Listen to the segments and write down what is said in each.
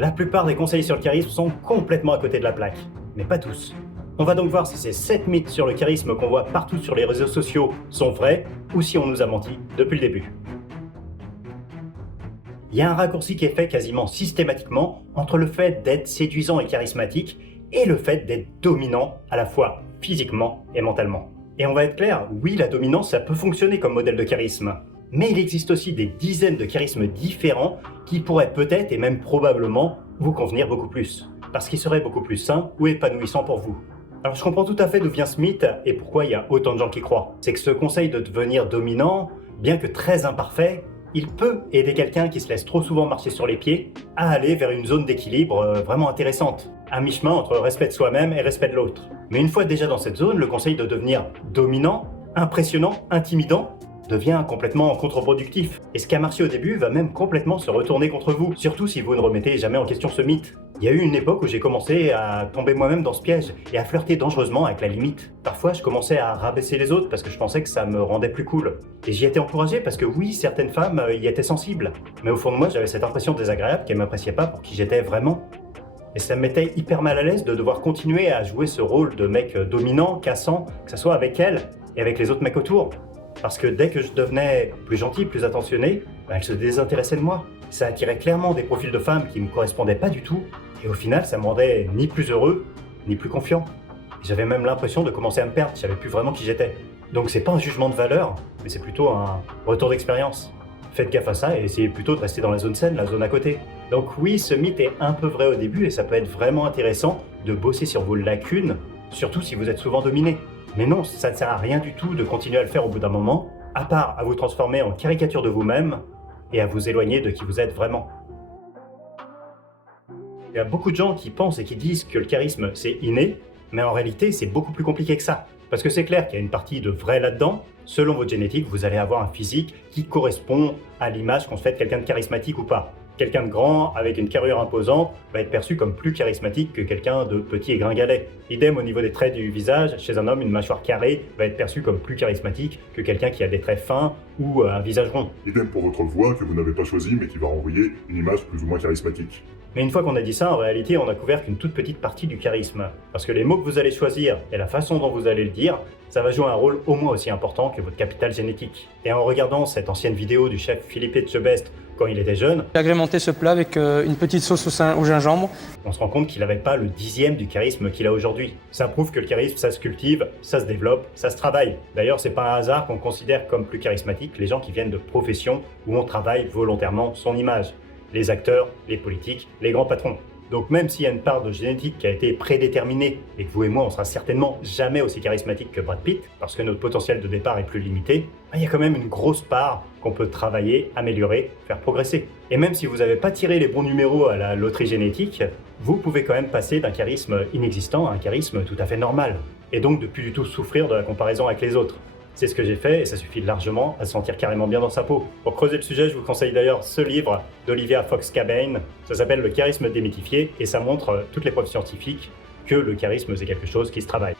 La plupart des conseils sur le charisme sont complètement à côté de la plaque, mais pas tous. On va donc voir si ces 7 mythes sur le charisme qu'on voit partout sur les réseaux sociaux sont vrais ou si on nous a menti depuis le début. Il y a un raccourci qui est fait quasiment systématiquement entre le fait d'être séduisant et charismatique et le fait d'être dominant à la fois physiquement et mentalement. Et on va être clair, oui, la dominance, ça peut fonctionner comme modèle de charisme. Mais il existe aussi des dizaines de charismes différents qui pourraient peut-être et même probablement vous convenir beaucoup plus, parce qu'ils seraient beaucoup plus sains ou épanouissants pour vous. Alors je comprends tout à fait d'où vient ce mythe et pourquoi il y a autant de gens qui croient. C'est que ce conseil de devenir dominant, bien que très imparfait, il peut aider quelqu'un qui se laisse trop souvent marcher sur les pieds à aller vers une zone d'équilibre vraiment intéressante, à mi-chemin entre respect de soi-même et respect de l'autre. Mais une fois déjà dans cette zone, le conseil de devenir dominant, impressionnant, intimidant, devient complètement contre-productif. Et ce qui a marché au début va même complètement se retourner contre vous, surtout si vous ne remettez jamais en question ce mythe. Il y a eu une époque où j'ai commencé à tomber moi-même dans ce piège et à flirter dangereusement avec la limite. Parfois, je commençais à rabaisser les autres parce que je pensais que ça me rendait plus cool. Et j'y étais encouragé parce que oui, certaines femmes y étaient sensibles. Mais au fond de moi, j'avais cette impression désagréable qu'elles m'appréciaient pas pour qui j'étais vraiment. Et ça me mettait hyper mal à l'aise de devoir continuer à jouer ce rôle de mec dominant, cassant, que ce soit avec elle et avec les autres mecs autour. Parce que dès que je devenais plus gentil, plus attentionné, elle se désintéressait de moi. Ça attirait clairement des profils de femmes qui me correspondaient pas du tout, et au final ça me rendait ni plus heureux, ni plus confiant. J'avais même l'impression de commencer à me perdre, je savais plus vraiment qui j'étais. Donc c'est pas un jugement de valeur, mais c'est plutôt un retour d'expérience. Faites gaffe à ça et essayez plutôt de rester dans la zone saine, la zone à côté. Donc oui, ce mythe est un peu vrai au début et ça peut être vraiment intéressant de bosser sur vos lacunes, surtout si vous êtes souvent dominé. Mais non, ça ne sert à rien du tout de continuer à le faire au bout d'un moment, à part à vous transformer en caricature de vous-même et à vous éloigner de qui vous êtes vraiment. Il y a beaucoup de gens qui pensent et qui disent que le charisme c'est inné, mais en réalité c'est beaucoup plus compliqué que ça. Parce que c'est clair qu'il y a une partie de vrai là-dedans. Selon votre génétique, vous allez avoir un physique qui correspond à l'image qu'on se fait de quelqu'un de charismatique ou pas. Quelqu'un de grand, avec une carrure imposante, va être perçu comme plus charismatique que quelqu'un de petit et gringalet. Idem au niveau des traits du visage, chez un homme, une mâchoire carrée va être perçue comme plus charismatique que quelqu'un qui a des traits fins ou un visage rond. Idem pour votre voix que vous n'avez pas choisie mais qui va renvoyer une image plus ou moins charismatique. Mais une fois qu'on a dit ça, en réalité, on a couvert qu'une toute petite partie du charisme. Parce que les mots que vous allez choisir et la façon dont vous allez le dire, ça va jouer un rôle au moins aussi important que votre capital génétique. Et en regardant cette ancienne vidéo du chef Philippe Etchebest quand il était jeune, J'ai agrémenté ce plat avec une petite sauce au gingembre. on se rend compte qu'il n'avait pas le 10e du charisme qu'il a aujourd'hui. Ça prouve que le charisme, ça se cultive, ça se développe, ça se travaille. D'ailleurs, c'est pas un hasard qu'on considère comme plus charismatiques les gens qui viennent de professions où on travaille volontairement son image. Les acteurs, les politiques, les grands patrons. Donc même s'il y a une part de génétique qui a été prédéterminée et que vous et moi on sera certainement jamais aussi charismatique que Brad Pitt parce que notre potentiel de départ est plus limité, il y a quand même une grosse part qu'on peut travailler, améliorer, faire progresser. Et même si vous n'avez pas tiré les bons numéros à la loterie génétique, vous pouvez quand même passer d'un charisme inexistant à un charisme tout à fait normal. Et donc de plus du tout souffrir de la comparaison avec les autres. C'est ce que j'ai fait et ça suffit largement à se sentir carrément bien dans sa peau. Pour creuser le sujet, je vous conseille d'ailleurs ce livre d'Olivia Fox-Cabane. Ça s'appelle Le charisme démythifié et ça montre toutes les preuves scientifiques que le charisme c'est quelque chose qui se travaille.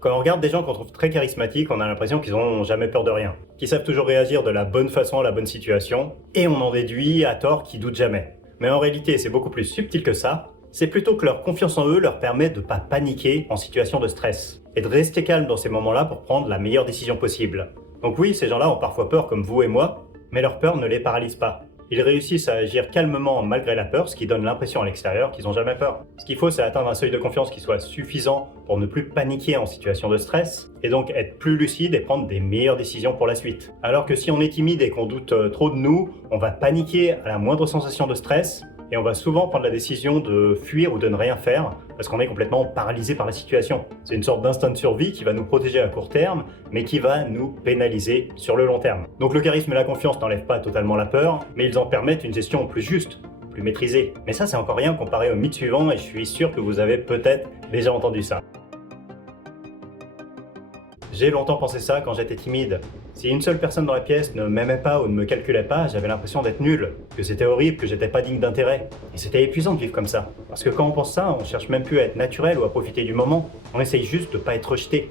Quand on regarde des gens qu'on trouve très charismatiques, on a l'impression qu'ils n'ont jamais peur de rien, qu'ils savent toujours réagir de la bonne façon à la bonne situation, et on en déduit à tort qu'ils doutent jamais. Mais en réalité, c'est beaucoup plus subtil que ça. C'est plutôt que leur confiance en eux leur permet de ne pas paniquer en situation de stress et de rester calme dans ces moments-là pour prendre la meilleure décision possible. Donc oui, ces gens-là ont parfois peur comme vous et moi, mais leur peur ne les paralyse pas. Ils réussissent à agir calmement malgré la peur, ce qui donne l'impression à l'extérieur qu'ils n'ont jamais peur. Ce qu'il faut, c'est atteindre un seuil de confiance qui soit suffisant pour ne plus paniquer en situation de stress, et donc être plus lucide et prendre des meilleures décisions pour la suite. Alors que si on est timide et qu'on doute trop de nous, on va paniquer à la moindre sensation de stress, et on va souvent prendre la décision de fuir ou de ne rien faire parce qu'on est complètement paralysé par la situation. C'est une sorte d'instinct de survie qui va nous protéger à court terme, mais qui va nous pénaliser sur le long terme. Donc le charisme et la confiance n'enlèvent pas totalement la peur, mais ils en permettent une gestion plus juste, plus maîtrisée. Mais ça, c'est encore rien comparé au mythe suivant, et je suis sûr que vous avez peut-être déjà entendu ça. J'ai longtemps pensé ça quand j'étais timide. Si une seule personne dans la pièce ne m'aimait pas ou ne me calculait pas, j'avais l'impression d'être nul, que c'était horrible, que j'étais pas digne d'intérêt. Et c'était épuisant de vivre comme ça. Parce que quand on pense ça, on cherche même plus à être naturel ou à profiter du moment. On essaye juste de pas être rejeté.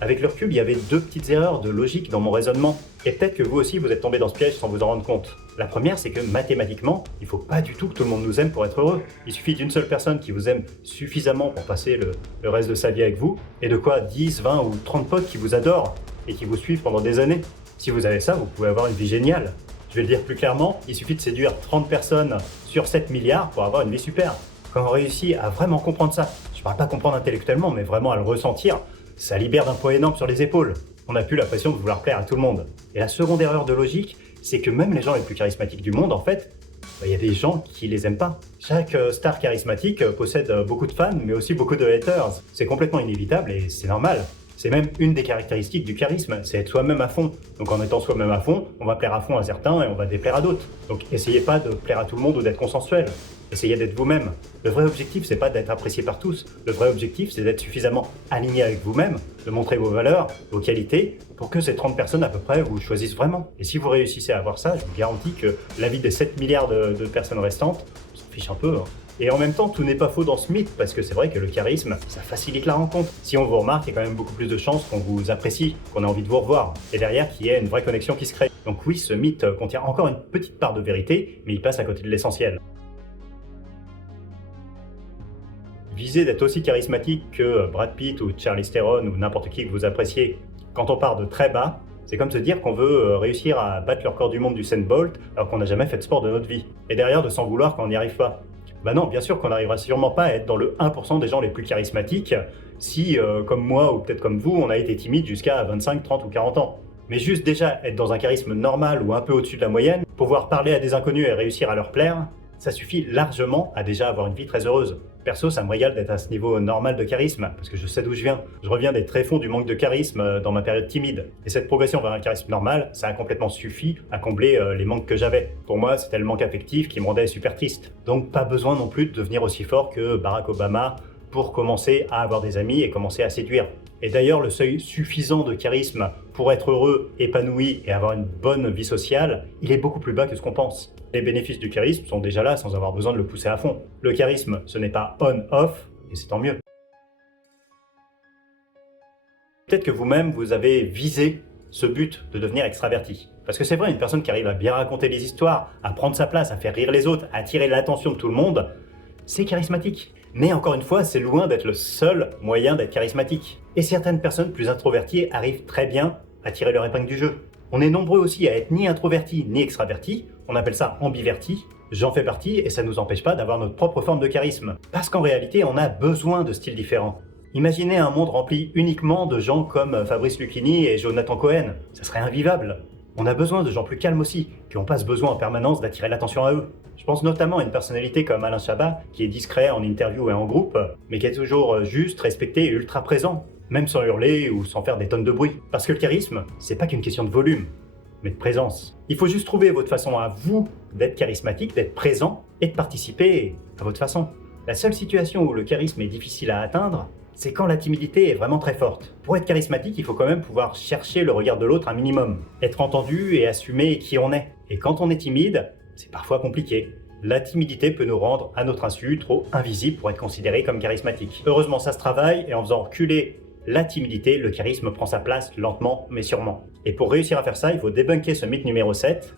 Avec le recul, il y avait deux petites erreurs de logique dans mon raisonnement. Et peut-être que vous aussi, vous êtes tombé dans ce piège sans vous en rendre compte. La première, c'est que mathématiquement, il faut pas du tout que tout le monde nous aime pour être heureux. Il suffit d'une seule personne qui vous aime suffisamment pour passer le reste de sa vie avec vous, et de quoi 10, 20 ou 30 potes qui vous adorent et qui vous suivent pendant des années. Si vous avez ça, vous pouvez avoir une vie géniale. Je vais le dire plus clairement, il suffit de séduire 30 personnes sur 7 milliards pour avoir une vie super. Quand on réussit à vraiment comprendre ça, je parle pas comprendre intellectuellement, mais vraiment à le ressentir, ça libère d'un poids énorme sur les épaules. On n'a plus la pression de vouloir plaire à tout le monde. Et la seconde erreur de logique, c'est que même les gens les plus charismatiques du monde, en fait, il y a des gens qui les aiment pas. Chaque star charismatique possède beaucoup de fans, mais aussi beaucoup de haters. C'est complètement inévitable et c'est normal. C'est même une des caractéristiques du charisme, c'est être soi-même à fond. Donc en étant soi-même à fond, on va plaire à fond à certains et on va déplaire à d'autres. Donc essayez pas de plaire à tout le monde ou d'être consensuel. Essayez d'être vous-même. Le vrai objectif, c'est pas d'être apprécié par tous. Le vrai objectif, c'est d'être suffisamment aligné avec vous-même, de montrer vos valeurs, vos qualités, pour que ces 30 personnes à peu près vous choisissent vraiment. Et si vous réussissez à avoir ça, je vous garantis que la vie des 7 milliards de personnes restantes, on s'en fiche un peu. Et en même temps, tout n'est pas faux dans ce mythe, parce que c'est vrai que le charisme, ça facilite la rencontre. Si on vous remarque, il y a quand même beaucoup plus de chances qu'on vous apprécie, qu'on ait envie de vous revoir, et derrière qu'il y ait une vraie connexion qui se crée. Donc oui, ce mythe contient encore une petite part de vérité, mais il passe à côté de l'essentiel. Visez d'être aussi charismatique que Brad Pitt ou Charlize Theron ou n'importe qui que vous appréciez. Quand on part de très bas, c'est comme se dire qu'on veut réussir à battre le record du monde du Usain Bolt alors qu'on n'a jamais fait de sport de notre vie. Et derrière de s'en vouloir quand on n'y arrive pas. Bah non, bien sûr qu'on n'arrivera sûrement pas à être dans le 1% des gens les plus charismatiques si, comme moi ou peut-être comme vous, on a été timide jusqu'à 25, 30 ou 40 ans. Mais juste déjà être dans un charisme normal ou un peu au-dessus de la moyenne, pouvoir parler à des inconnus et réussir à leur plaire, ça suffit largement à déjà avoir une vie très heureuse. Perso, ça me régale d'être à ce niveau normal de charisme, parce que je sais d'où je viens. Je reviens des tréfonds du manque de charisme dans ma période timide. Et cette progression vers un charisme normal, ça a complètement suffi à combler les manques que j'avais. Pour moi, c'était le manque affectif qui me rendait super triste. Donc pas besoin non plus de devenir aussi fort que Barack Obama pour commencer à avoir des amis et commencer à séduire. Et d'ailleurs, le seuil suffisant de charisme pour être heureux, épanoui et avoir une bonne vie sociale, il est beaucoup plus bas que ce qu'on pense. Les bénéfices du charisme sont déjà là sans avoir besoin de le pousser à fond. Le charisme, ce n'est pas on-off, et c'est tant mieux. Peut-être que vous-même, vous avez visé ce but de devenir extraverti. Parce que c'est vrai, une personne qui arrive à bien raconter les histoires, à prendre sa place, à faire rire les autres, à attirer l'attention de tout le monde, c'est charismatique. Mais encore une fois, c'est loin d'être le seul moyen d'être charismatique. Et certaines personnes plus introverties arrivent très bien à tirer leur épingle du jeu. On est nombreux aussi à être ni introvertis ni extravertis, on appelle ça ambivertis. J'en fais partie et ça ne nous empêche pas d'avoir notre propre forme de charisme. Parce qu'en réalité, on a besoin de styles différents. Imaginez un monde rempli uniquement de gens comme Fabrice Lucchini et Jonathan Cohen. Ça serait invivable. On a besoin de gens plus calmes aussi, qui n'ont pas ce besoin en permanence d'attirer l'attention à eux. Je pense notamment à une personnalité comme Alain Chabat, qui est discret en interview et en groupe, mais qui est toujours juste, respecté et ultra présent, même sans hurler ou sans faire des tonnes de bruit. Parce que le charisme, c'est pas qu'une question de volume, mais de présence. Il faut juste trouver votre façon à vous d'être charismatique, d'être présent et de participer à votre façon. La seule situation où le charisme est difficile à atteindre, c'est quand la timidité est vraiment très forte. Pour être charismatique, il faut quand même pouvoir chercher le regard de l'autre un minimum, être entendu et assumer qui on est. Et quand on est timide, c'est parfois compliqué. La timidité peut nous rendre, à notre insu, trop invisibles pour être considérés comme charismatiques. Heureusement, ça se travaille et en faisant reculer la timidité, le charisme prend sa place lentement mais sûrement. Et pour réussir à faire ça, il faut débunker ce mythe numéro 7.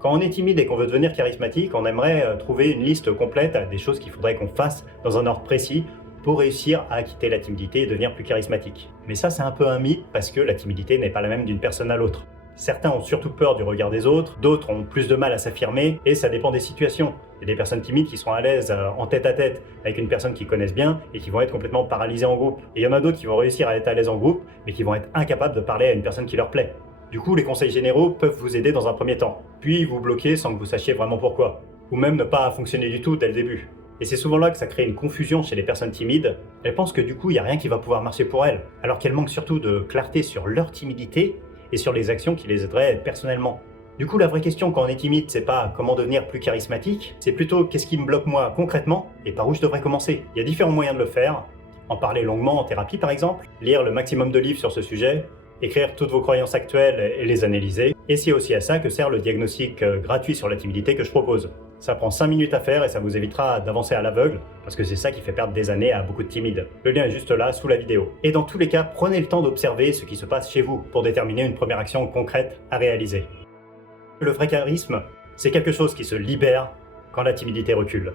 Quand on est timide et qu'on veut devenir charismatique, on aimerait trouver une liste complète des choses qu'il faudrait qu'on fasse dans un ordre précis pour réussir à quitter la timidité et devenir plus charismatique. Mais ça, c'est un peu un mythe parce que la timidité n'est pas la même d'une personne à l'autre. Certains ont surtout peur du regard des autres, d'autres ont plus de mal à s'affirmer, et ça dépend des situations. Il y a des personnes timides qui sont à l'aise en tête à tête avec une personne qu'ils connaissent bien et qui vont être complètement paralysées en groupe. Et il y en a d'autres qui vont réussir à être à l'aise en groupe, mais qui vont être incapables de parler à une personne qui leur plaît. Du coup, les conseils généraux peuvent vous aider dans un premier temps, puis vous bloquer sans que vous sachiez vraiment pourquoi, ou même ne pas fonctionner du tout dès le début. Et c'est souvent là que ça crée une confusion chez les personnes timides. Elles pensent que du coup, il n'y a rien qui va pouvoir marcher pour elles, alors qu'elles manquent surtout de clarté sur leur timidité et sur les actions qui les aideraient personnellement. Du coup, la vraie question quand on est timide, c'est pas comment devenir plus charismatique, c'est plutôt qu'est-ce qui me bloque moi concrètement et par où je devrais commencer. Il y a différents moyens de le faire, en parler longuement en thérapie par exemple, lire le maximum de livres sur ce sujet, écrire toutes vos croyances actuelles et les analyser. Et c'est aussi à ça que sert le diagnostic gratuit sur la timidité que je propose. Ça prend 5 minutes à faire et ça vous évitera d'avancer à l'aveugle, parce que c'est ça qui fait perdre des années à beaucoup de timides. Le lien est juste là, sous la vidéo. Et dans tous les cas, prenez le temps d'observer ce qui se passe chez vous pour déterminer une première action concrète à réaliser. Le vrai charisme, c'est quelque chose qui se libère quand la timidité recule.